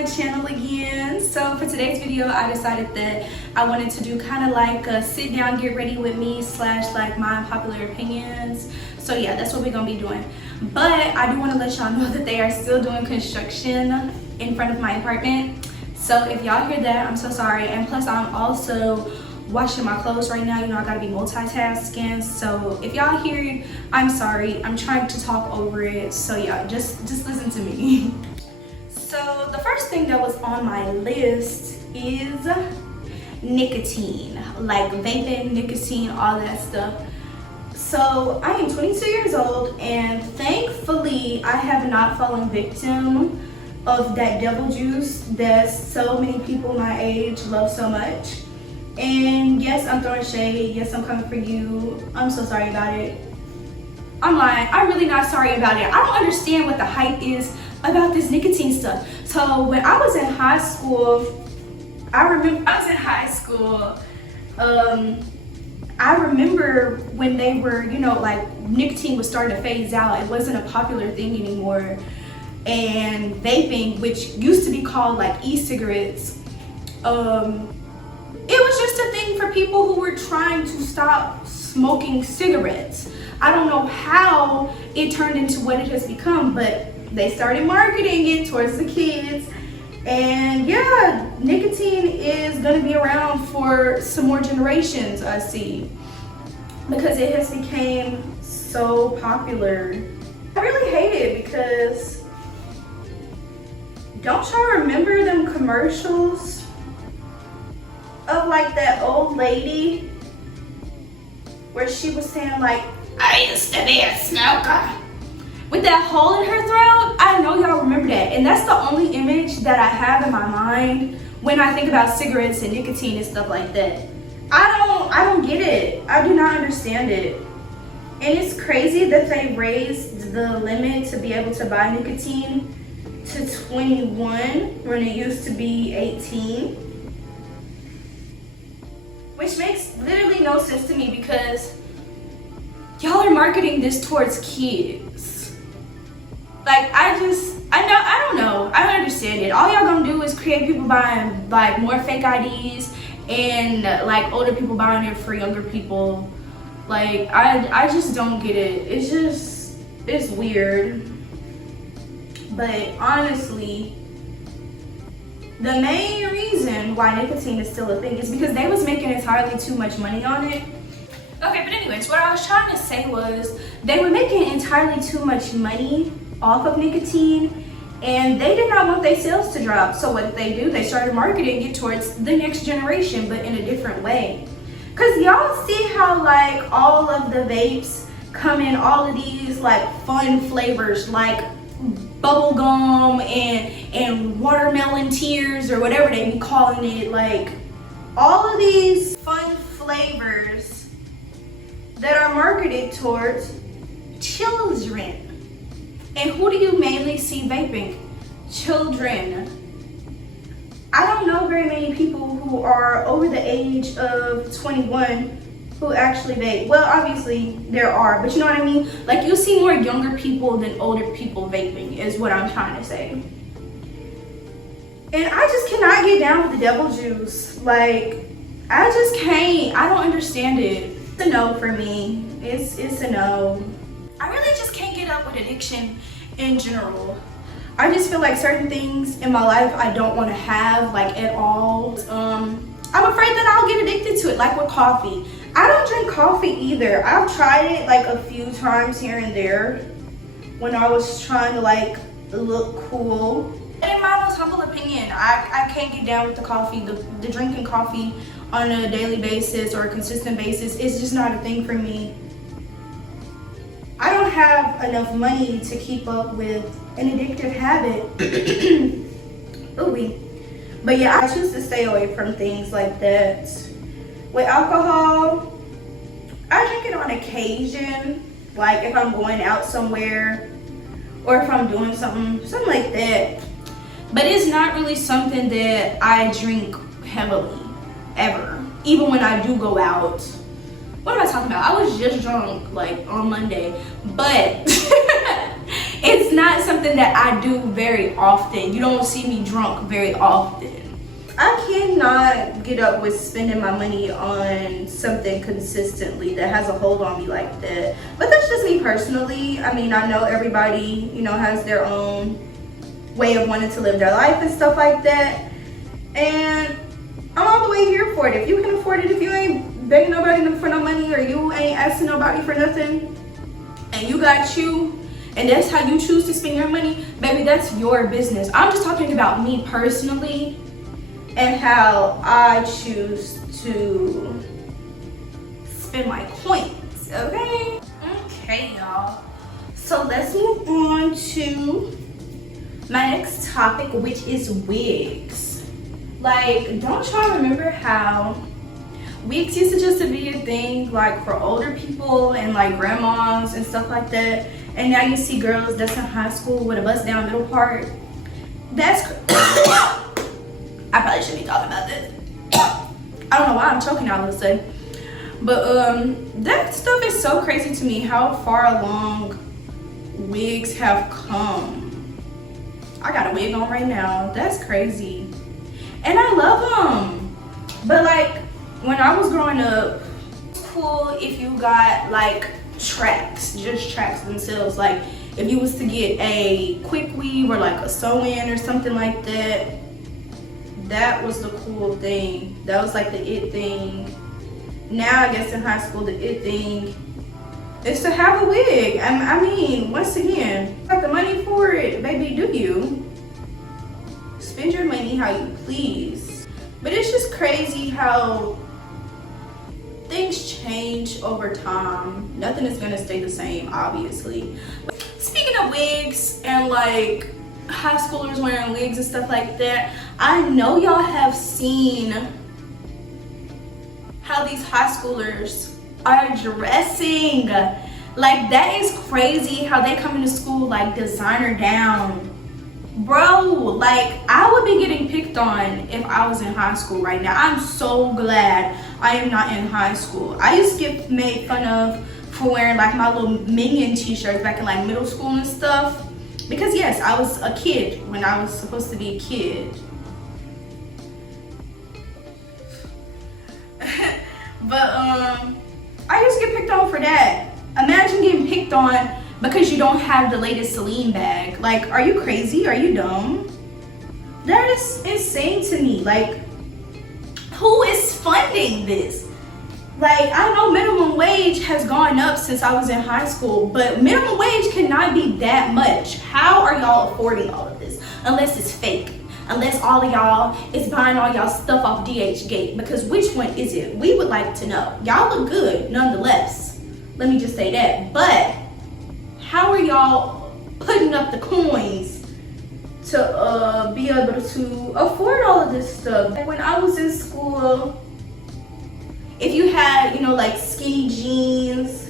my channel again. So for today's video, I decided that I wanted to do kind of like a sit down, get ready with me / like my unpopular opinions. So yeah, that's what we're gonna be doing. But I do want to let y'all know that they are still doing construction in front of my apartment. So if y'all hear that, I'm so sorry. And plus I'm also washing my clothes right now. You know, I gotta be multitasking. So if y'all hear, I'm sorry. I'm trying to talk over it. So yeah, just listen to me. So the first thing that was on my list is nicotine, like vaping, nicotine, all that stuff. So I am 22 years old, and thankfully I have not fallen victim of that devil juice that so many people my age love so much. And yes, I'm throwing shade. Yes, I'm coming for you. I'm so sorry about it. I'm lying. I'm really not sorry about it. I don't understand what the hype is about this nicotine stuff. So when I was in high school, I remember when they were, you know, like nicotine was starting to phase out. It wasn't a popular thing anymore. And vaping, which used to be called like e-cigarettes, it was just a thing for people who were trying to stop smoking cigarettes. I don't know how it turned into what it has become, but they started marketing it towards the kids. And yeah, nicotine is gonna be around for some more generations, I see, because it has become so popular. I really hate it because, don't y'all remember them commercials of like that old lady where she was saying like, I used to be a smoker, with that hole in her throat? I know y'all remember that, and that's the only image that I have in my mind when I think about cigarettes and nicotine and stuff like that. I don't get it. I do not understand it. And it's crazy that they raised the limit to be able to buy nicotine to 21 when it used to be 18. Which makes literally no sense to me because y'all are marketing this towards kids. Like, I don't know. I don't understand it. All y'all gonna do is create people buying like more fake IDs and like older people buying it for younger people. Like, I just don't get it. It's weird. But honestly, the main reason why nicotine is still a thing is because they was making entirely too much money on it. Okay, but anyways, what I was trying to say was they were making entirely too much money off of nicotine, and they did not want their sales to drop. So what did they do? They started marketing it towards the next generation, but in a different way. Cause y'all see how like all of the vapes come in all of these like fun flavors, like bubble gum and watermelon tears or whatever they be calling it. Like all of these fun flavors that are marketed towards children. And who do you mainly see vaping? Children. I don't know very many people who are over the age of 21 who actually vape. Well, obviously there are, but you know what I mean? Like, you'll see more younger people than older people vaping is what I'm trying to say. And I just cannot get down with the devil juice. Like, I just can't. I don't understand it. It's a no for me. It's a no. I really just can't get up with addiction in general. I just feel like certain things in my life I don't want to have, like, at all. I'm afraid that I'll get addicted to it, like with coffee. I don't drink coffee either. I've tried it like a few times here and there when I was trying to like look cool. And in my most humble opinion, I can't get down with the coffee. The drinking coffee on a daily basis or a consistent basis is just not a thing for me. I don't have enough money to keep up with an addictive habit. Ooh-wee. But yeah, I choose to stay away from things like that. With alcohol, I drink it on occasion, like if I'm going out somewhere or if I'm doing something like that. But it's not really something that I drink heavily, ever. Even when I do go out. What am I talking about? I was just drunk like on Monday, but It's not something that I do very often. You don't see me drunk very often. I cannot get up with spending my money on something consistently that has a hold on me like that. But that's just me personally. I mean, I know everybody, you know, has their own way of wanting to live their life and stuff like that. And I'm all the way here for it. If you can afford it, if you ain't begging nobody for no money, or you ain't asking nobody for nothing, and you got you, and that's how you choose to spend your money, baby, that's your business. I'm just talking about me personally and how I choose to spend my coins, okay? Okay, y'all. So let's move on to my next topic, which is wigs. Like, don't y'all remember how wigs used to just be a thing like for older people and like grandmas and stuff like that? And now you see girls that's in high school with a bust down middle part. That's I probably shouldn't be talking about this. I don't know why I'm choking all of a sudden. But that stuff is so crazy to me, how far along wigs have come. I got a wig on right now. That's crazy. And I love them. But like, when I was growing up, it's cool if you got like tracks, just tracks themselves. Like if you was to get a quick weave or like a sew-in or something like that, that was the cool thing. That was like the it thing. Now I guess in high school the it thing is to have a wig. I mean, once again, you got the money for it, baby, do you? Spend your money how you please. But it's just crazy how things change over time. Nothing is gonna stay the same, obviously. Speaking of wigs and like high schoolers wearing wigs and stuff like that, I know y'all have seen how these high schoolers are dressing. Like, that is crazy how they come into school like designer down. Bro, like, I would be getting picked on if I was in high school right now. I'm so glad I am not in high school. I used to get made fun of for wearing like my little Minion t-shirts back in like middle school and stuff. Because yes, I was a kid when I was supposed to be a kid. But I used to get picked on for that. Imagine getting picked on because you don't have the latest Celine bag. Like, are you crazy? Are you dumb? That is insane to me. Like, who is funding this? Like, I know minimum wage has gone up since I was in high school, but minimum wage cannot be that much. How are y'all affording all of this? Unless it's fake. Unless all of y'all is buying all y'all stuff off DHgate. Because which one is it? We would like to know. Y'all look good, nonetheless. Let me just say that. But how are y'all putting up the coins to be able to afford all of this stuff? Like when I was in school, if you had, you know, like skinny jeans,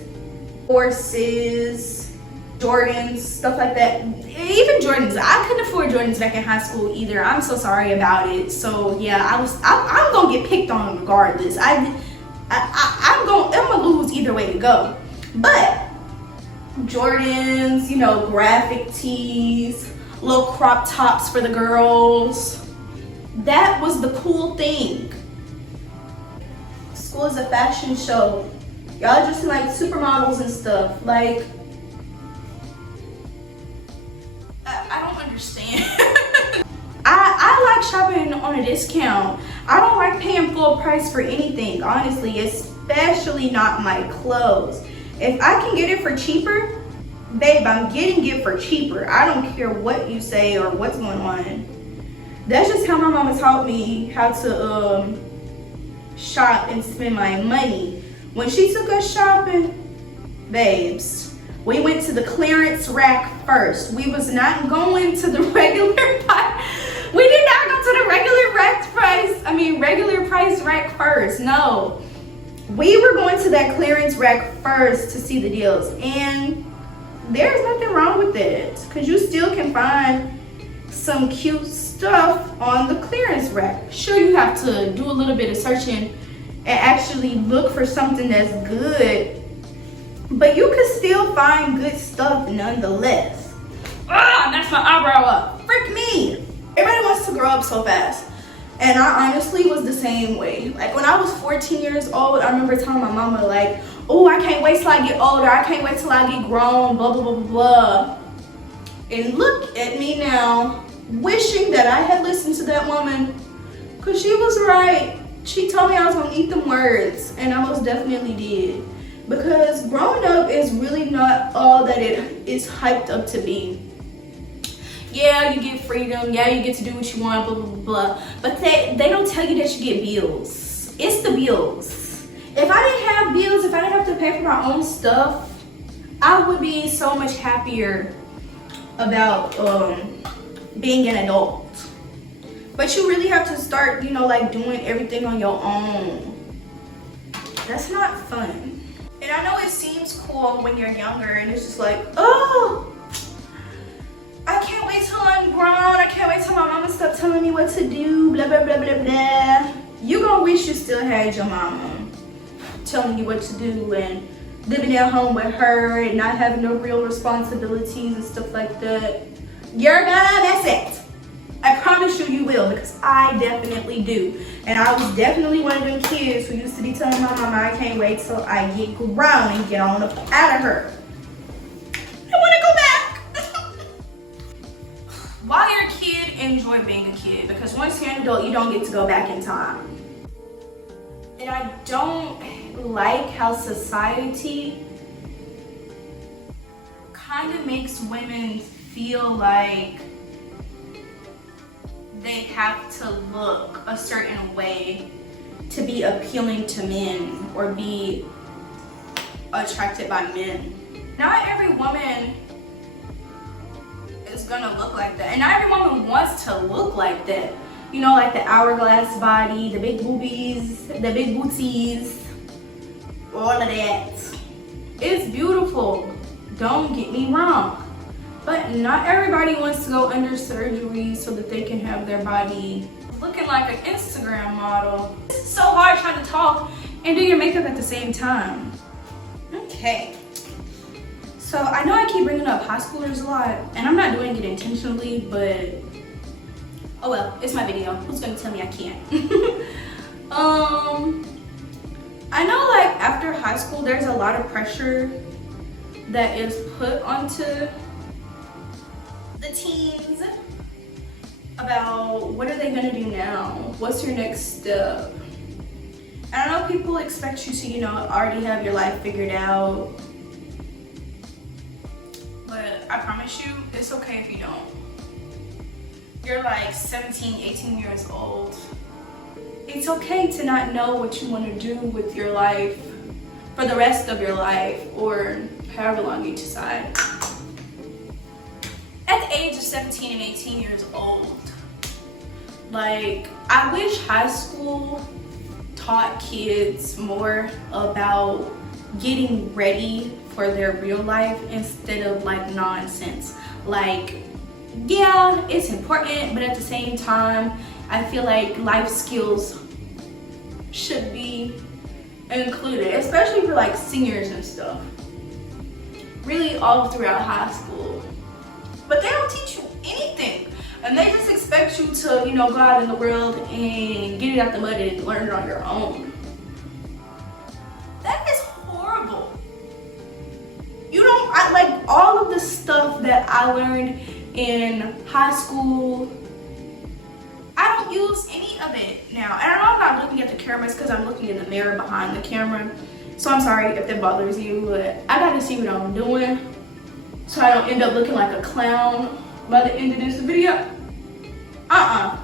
horses, Jordans, stuff like that. Even Jordans, I couldn't afford Jordans back in high school either. I'm so sorry about it. So yeah, I'm gonna get picked on regardless. I'm gonna lose either way to go. But Jordans, you know, graphic tees, little crop tops for the girls. That was the cool thing. School is a fashion show. Y'all just like supermodels and stuff. Like, I don't understand. I like shopping on a discount. I don't like paying full price for anything, honestly, especially not my clothes. If I can get it for cheaper, babe, I'm getting it for cheaper. I don't care what you say or what's going on. That's just how my mama taught me how to shop and spend my money. When she took us shopping, babes, we went to the clearance rack first. We was not going to the regular we did not go to the regular price rack first. No. We were going to that clearance rack first to see the deals. And there's nothing wrong with that, because you still can find some cute stuff on the clearance rack. Sure, you have to do a little bit of searching and actually look for something that's good, but you can still find good stuff nonetheless. Messed my eyebrow up. Frick me. Everybody wants to grow up so fast. And I honestly was the same way. Like when I was 14 years old, I remember telling my mama like, oh, I can't wait till I get older. I can't wait till I get grown, blah, blah, blah, blah, blah. And look at me now, wishing that I had listened to that woman, because she was right. She told me I was gonna eat them words, and I most definitely did. Because growing up is really not all that it is hyped up to be. Yeah, you get freedom, yeah, you get to do what you want, blah, blah, blah, blah. But they don't tell you that you get bills. It's the bills. If I didn't have bills, if I didn't have to pay for my own stuff, I would be so much happier about being an adult. But you really have to start, you know, like doing everything on your own. That's not fun. And I know it seems cool when you're younger and it's just like, oh, I can't wait till I'm grown. I can't wait till my mama stop telling me what to do, blah, blah, blah, blah, blah. You gonna wish you still had your mama telling you what to do and living at home with her and not having no real responsibilities and stuff like that. You're gonna miss it. I promise you, you will, because I definitely do. And I was definitely one of them kids who used to be telling my mama, I can't wait till I get grown and get on up out of her. I wanna go back. While you're a kid, enjoy being a kid, because once you're an adult, you don't get to go back in time. And I don't like how society kind of makes women feel like they have to look a certain way to be appealing to men or be attracted by men. Not every woman is gonna look like that, and not every woman wants to look like that. You know, like the hourglass body, the big boobies, the big booties, all of that. It's beautiful, don't get me wrong. But not everybody wants to go under surgery so that they can have their body looking like an Instagram model. It's so hard trying to talk and do your makeup at the same time. Okay. So I know I keep bringing up high schoolers a lot, and I'm not doing it intentionally, but oh well, it's my video. Who's gonna tell me I can't? I know like after high school, there's a lot of pressure that is put onto the teens about what are they gonna do now? What's your next step? And I know people expect you to, you know, already have your life figured out. But I promise you, it's okay if you don't. You're like 17, 18 years old. It's okay to not know what you want to do with your life for the rest of your life or however long you decide. At the age of 17 and 18 years old, like, I wish high school taught kids more about getting ready for their real life instead of like nonsense. Like, yeah, it's important, but at the same time, I feel like life skills should be included, especially for like seniors and stuff. Really all throughout high school. But they don't teach you anything. And they just expect you to, you know, go out in the world and get it out the mud and learn it on your own. That is horrible. You don't, like all of the stuff that I learned in high school, I don't use any of it now. And I know I'm not looking at the cameras because I'm looking in the mirror behind the camera. So I'm sorry if that bothers you, but I gotta see what I'm doing so I don't end up looking like a clown by the end of this video. I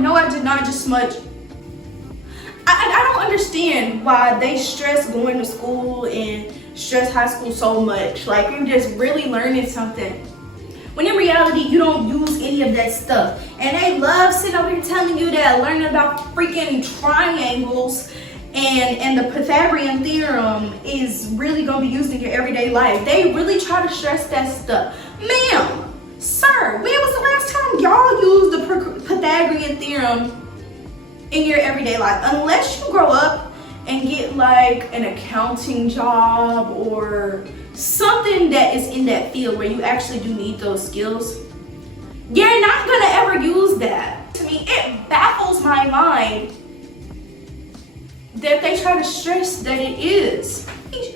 know I did not just smudge. I don't understand why they stress going to school and stress high school so much. Like, you're just really learning something. When in reality, you don't use any of that stuff. And they love sitting over here telling you that learning about freaking triangles and the Pythagorean theorem is really gonna be used in your everyday life. They really try to stress that stuff. Ma'am, sir, when was the last time y'all used the Pythagorean theorem in your everyday life? Unless you grow up and get like an accounting job or something that is in that field where you actually do need those skills, you're not gonna ever use that. To me, it baffles my mind that they try to stress that it is.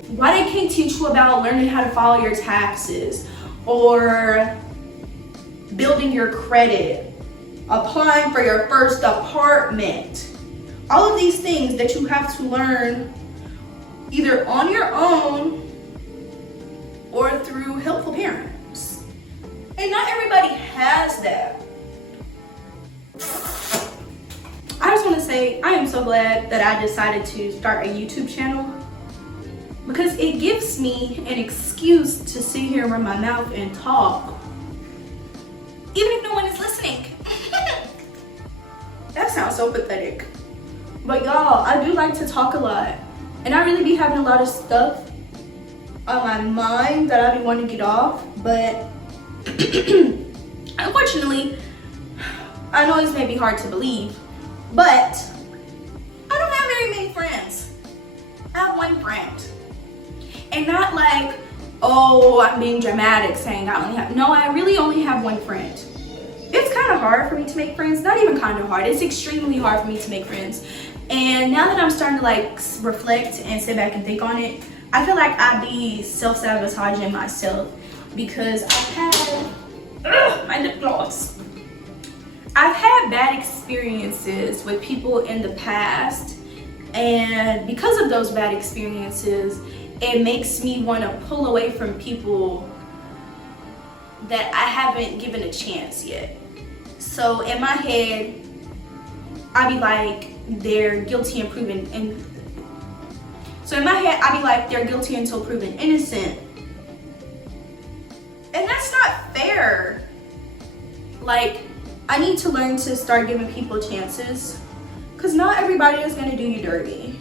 Why they can't teach you about learning how to file your taxes, or building your credit, applying for your first apartment. All of these things that you have to learn either on your own or through helpful parents. And not everybody has that. I just want to say I am so glad that I decided to start a YouTube channel, because it gives me an excuse to sit here, run my mouth, and talk, even if no one is listening. That sounds so pathetic. But y'all, I do like to talk a lot, and I really be having a lot of stuff on my mind that I be wanting to get off, but unfortunately, I know this may be hard to believe, but I don't have very many friends. I have one friend. And not like, oh, I'm being dramatic saying I only have, no, I really only have one friend. It's kind of hard for me to make friends. Not even kind of hard, it's extremely hard for me to make friends. And now that I'm starting to like reflect and sit back and think on it, I feel like I be self-sabotaging myself, because I've had, my lip gloss. I've had bad experiences with people in the past, and because of those bad experiences, it makes me want to pull away from people that I haven't given a chance yet. So in my head, I be like, they're guilty and proven, and so in my head, I be like, they're guilty until proven innocent. And that's not fair. Like, I need to learn to start giving people chances, because not everybody is gonna do you dirty.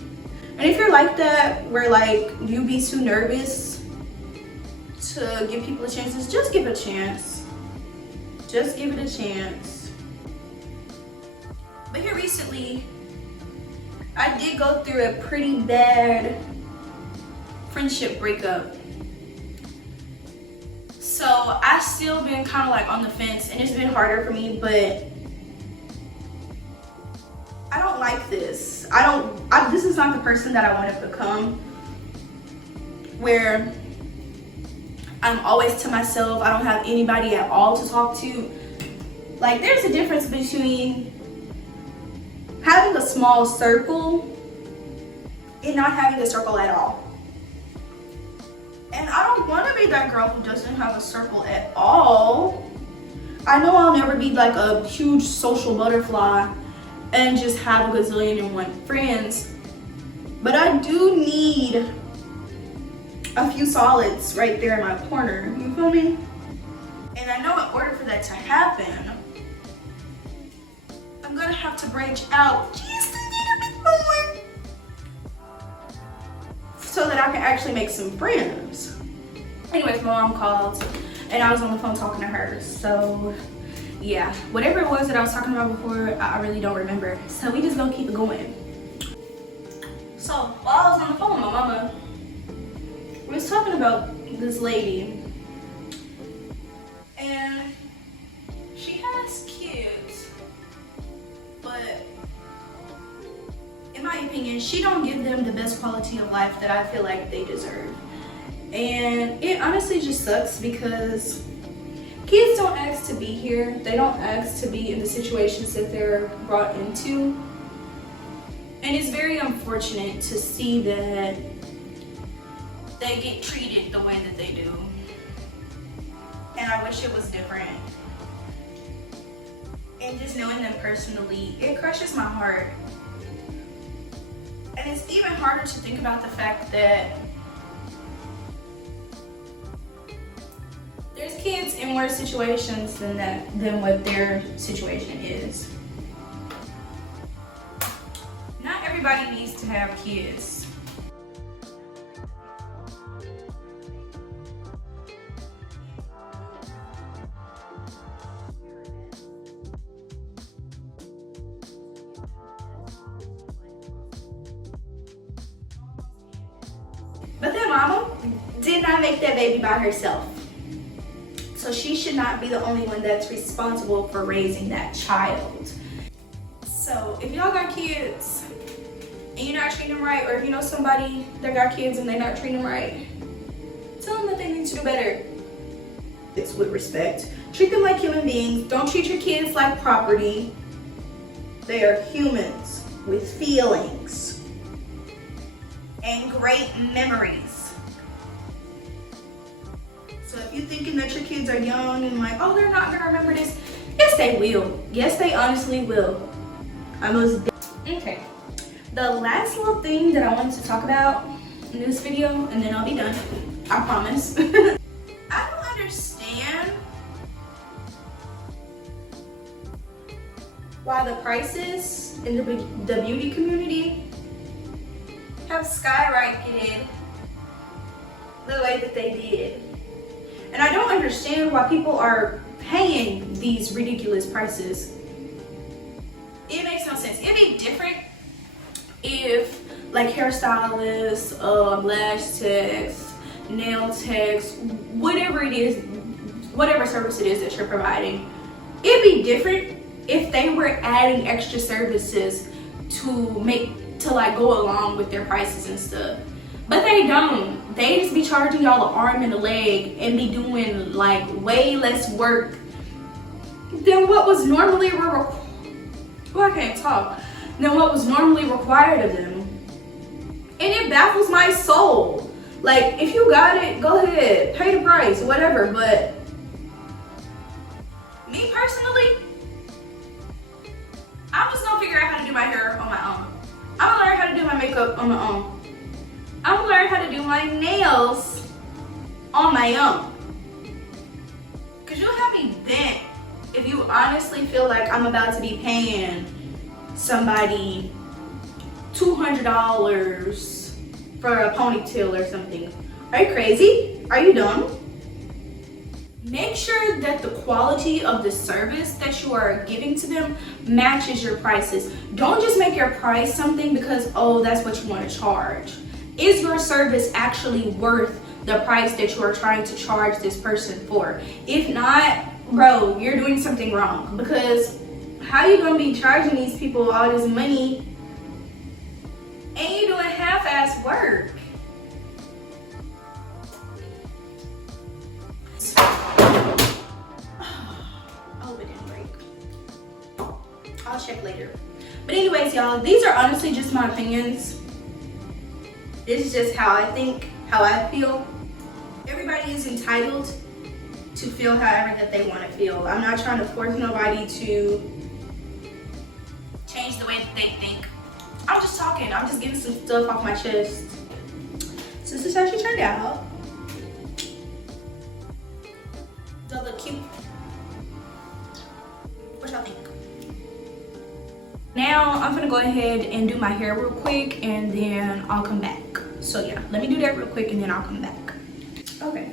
And if you're like that, where like you be too nervous to give people a chance, just give it a chance. Just give it a chance. But here recently, I did go through a pretty bad friendship breakup. So I've still been kind of like on the fence, and it's been harder for me, but I don't like this. This is not the person that I want to become, where I'm always to myself. I don't have anybody at all to talk to. Like, there's a difference between having a small circle and not having a circle at all. And I don't want to be that girl who doesn't have a circle at all. I know I'll never be like a huge social butterfly and just have a gazillion and one friends, but I do need a few solids right there in my corner, you feel me? And I know in order for that to happen, I'm gonna have to branch out just a little bit more so that I can actually make some friends. Anyways, my mom called and I was on the phone talking to her, so yeah, whatever it was that I was talking about before, I really don't remember. So we just gonna keep it going. So while I was on the phone with my mama, we was talking about this lady, and she has kids, but in my opinion, she don't give them the best quality of life that I feel like they deserve. And it honestly just sucks, because kids don't ask to be here. They don't ask to be in the situations that they're brought into. And it's very unfortunate to see that they get treated the way that they do. And I wish it was different. And just knowing them personally, it crushes my heart. And it's even harder to think about the fact that there's kids in worse situations than what their situation is. Not everybody needs to have kids. But then mama, did not make that baby by herself. So she should not be the only one that's responsible for raising that child. So if y'all got kids and you're not treating them right, or if you know somebody that got kids and they're not treating them right, tell them that they need to do better. It's with respect. Treat them like human beings. Don't treat your kids like property. They are humans with feelings and great memories. So if you're thinking that your kids are young and like, oh, they're not gonna remember this, yes, they will. Yes, they honestly will. Okay. The last little thing that I wanted to talk about in this video, and then I'll be done. I promise. I don't understand why the prices in the beauty community have skyrocketed the way that they did. And I don't understand why people are paying these ridiculous prices. It makes no sense. It'd be different if like hairstylists, lash techs, nail techs, whatever it is, whatever service it is that you're providing, it'd be different if they were adding extra services to like go along with their prices and stuff. But they don't. They just be charging y'all an arm and a leg and be doing like way less work than what was normally than what was normally required of them. And it baffles my soul. Like, if you got it, go ahead, pay the price, whatever. But me personally, I'm just gonna figure out how to do my hair on my own. I'm gonna learn how to do my makeup on my own. I'm gonna learn how to do my nails on my own. Cause you'll have me bent if you honestly feel like I'm about to be paying somebody $200 for a ponytail or something. Are you crazy? Are you dumb? Make sure that the quality of the service that you are giving to them matches your prices. Don't just make your price something because, oh, that's what you want to charge. Is your service actually worth the price that you are trying to charge this person for? If not, bro, you're doing something wrong. Because how you gonna be charging these people all this money and you doing half-ass work? Oh, it didn't break. I'll check later. But anyways, y'all, these are honestly just my opinions. This is just how I think, how I feel. Everybody is entitled to feel however that they want to feel. I'm not trying to force nobody to change the way that they think. I'm just talking. I'm just getting some stuff off my chest. So this is how she turned out. Does it look cute? What y'all think? Now I'm gonna go ahead and do my hair real quick and then I'll come back. So yeah, let me do that real quick and then I'll come back. Okay.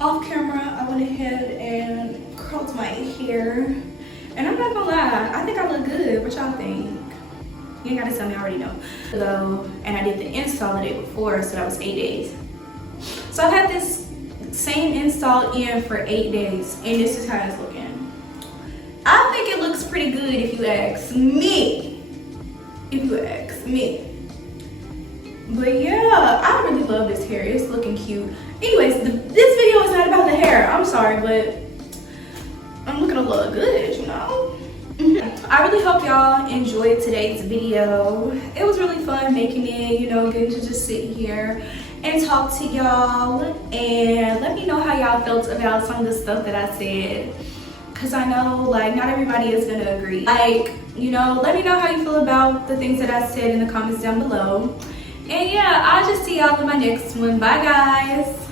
Off camera, I went ahead and curled my hair. And I'm not gonna lie, I think I look good. What y'all think? You ain't gotta tell me, I already know. So, and I did the install the day before, so that was 8 days. So I've had this same install in for 8 days, and this is how it's looking. I think it looks pretty good if you ask me. If you ask me. But yeah, I really love this hair. It's looking cute. Anyways, this video is not about the hair. I'm sorry, but I'm looking a little good, you know? I really hope y'all enjoyed today's video. It was really fun making it, you know, getting to just sit here and talk to y'all. And let me know how y'all felt about some of the stuff that I said. Cause I know, like, not everybody is gonna agree. Like, you know, let me know how you feel about the things that I said in the comments down below. And yeah, I'll just see y'all in my next one. Bye, guys.